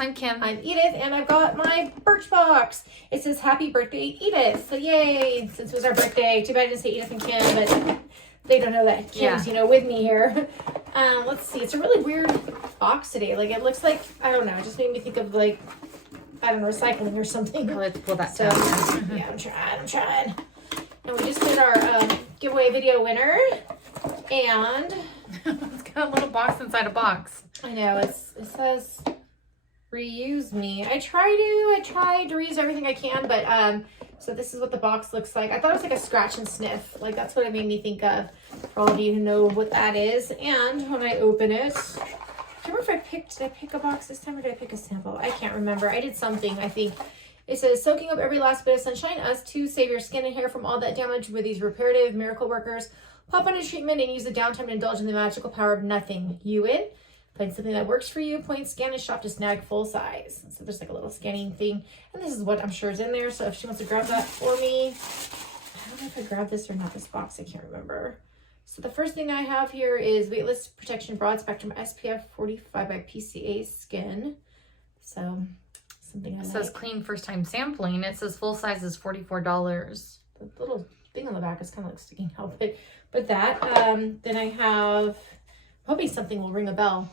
I'm Kim. I'm Edith, and I've got my Birchbox. It says happy birthday, Edith. So yay, since it was our birthday. Too bad I didn't say Edith and Kim, but they don't know that Kim's, with me here. Let's see. It's a really weird box today. Like, it looks like, I don't know, it just made me think of, like, I don't know, recycling or something. Let's pull that so, down. yeah, I'm trying. And we just did our giveaway video winner. And it's got a little box inside a box. I know, it says reuse me. I tried to reuse everything I can, but so this is what the box looks like. I thought it was like a scratch and sniff. Like, that's what it made me think of, for all of you who know what that is. And when I open it, I can't remember if did I pick a box this time or did I pick a sample? I can't remember. I did something, I think. It says, soaking up every last bit of sunshine, us to save your skin and hair from all that damage with these reparative miracle workers. Pop on a treatment and use the downtime to indulge in the magical power of nothing. You in? Find something that works for you. Point, scan, and shop to snag full size. So there's like a little scanning thing. And this is what I'm sure is in there. So if she wants to grab that for me. I don't know if I grabbed this or not, this box. I can't remember. So the first thing I have here is Weightless Protection Broad Spectrum SPF 45 by PCA Skin. So something I It like. says clean first time sampling. It says full size is $44. The little thing on the back is kind of like sticking out. But that. Then I have, hoping something will ring a bell.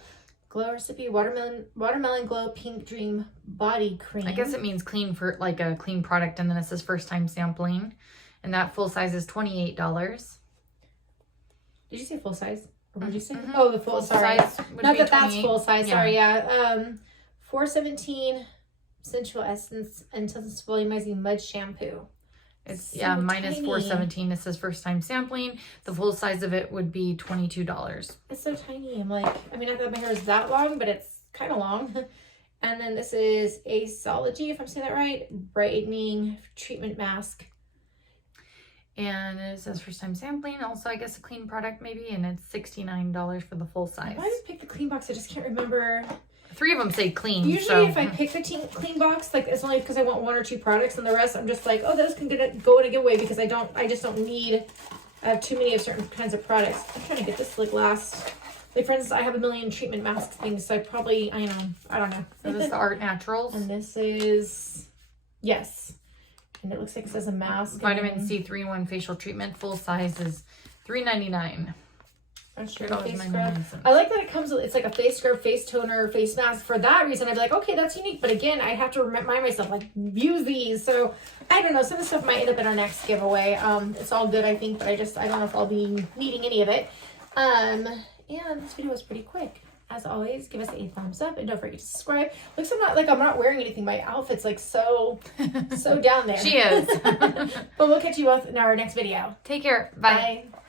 Glow Recipe Watermelon Glow Pink Dream Body Cream. I guess it means clean for like a clean product, and then it says first time sampling. And that full size is $28. Did you say full size? Or what did you say? Mm-hmm. Oh, the full size. Not that that's full size. Yeah. Sorry, yeah. 417 Sensual Essence Intense Volumizing Mud Shampoo. It's so minus tiny. 417. It says first time sampling. The full size of it would be $22. It's so tiny. I'm like, I mean, I thought my hair was that long, but it's kind of long. And then this is Aceology, if I'm saying that right, brightening treatment mask. And it says first time sampling. Also, I guess a clean product maybe, and it's $69 for the full size. I just picked the clean box. I just can't remember. 3 of them say clean. Usually so. if I pick the clean box, like, it's only because I want 1 or 2 products, and the rest I'm just like, oh, those can go in a giveaway because I just don't need too many of certain kinds of products. I'm trying to get this like last. Like, for instance, I have a million treatment mask things, so I don't know. So this is the Art Naturals. And this is, yes. And it looks like it says a mask. Vitamin C 3-in-1 facial treatment. Full size is $3.99. Face scrub. I like that it comes with, it's like a face scrub, face toner, face mask. For that reason, I'd be like, okay, that's unique. But again, I have to remind myself, like, use these. So I don't know. Some of the stuff might end up in our next giveaway. It's all good, I think, but I don't know if I'll be needing any of it. And this video was pretty quick. As always, give us a thumbs up and don't forget to subscribe. Looks I'm not wearing anything. My outfit's like so down there. She is. But we'll catch you both in our next video. Take care. Bye. Bye.